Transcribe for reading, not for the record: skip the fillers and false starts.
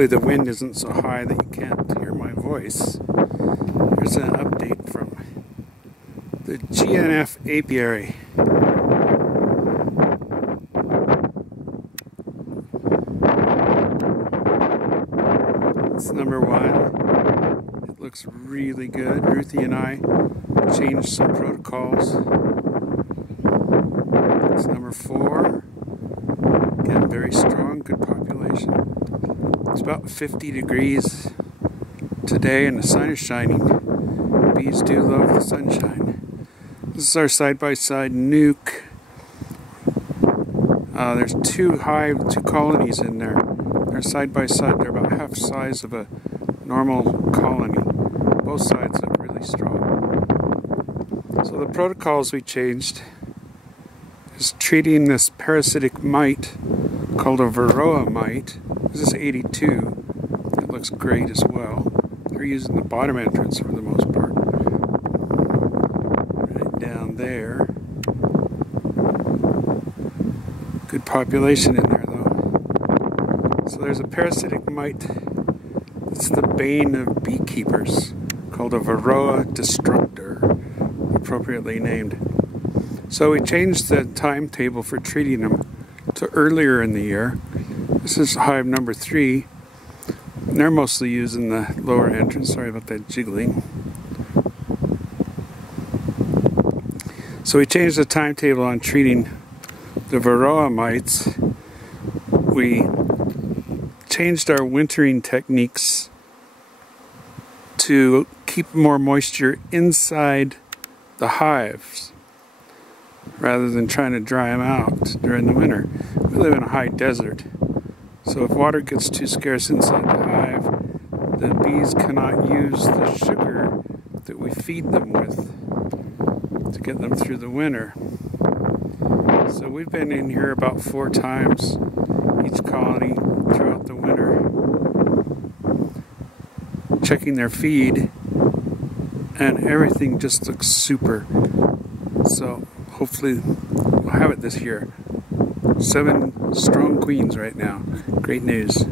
Hopefully the wind isn't so high that you can't hear my voice. Here's an update from the GNF apiary. It's number 1. It looks really good. Ruthie and I changed some protocols. It's number 4. Again, very strong, good population. It's about 50 degrees today and the sun is shining. Bees do love the sunshine. This is our side-by-side nuke. There's two colonies in there. They're side-by-side. They're about half the size of a normal colony. Both sides look really strong. So the protocols we changed is treating this parasitic mite called a Varroa mite. This is 82. It looks great as well. They're using the bottom entrance for the most part. Right down there. Good population in there though. So there's a parasitic mite. It's the bane of beekeepers, called a Varroa destructor, appropriately named. So we changed the timetable for treating them to earlier in the year. This is hive number 3. And they're mostly using the lower entrance. Sorry about that jiggling. So we changed the timetable on treating the Varroa mites. We changed our wintering techniques to keep more moisture inside the hives rather than trying to dry them out during the winter. We live in a high desert, so if water gets too scarce inside the hive, the bees cannot use the sugar that we feed them with to get them through the winter. So we've been in here about 4 times each colony throughout the winter, checking their feed, and everything just looks super. So hopefully we'll have it this year. 7 strong queens right now. Great news.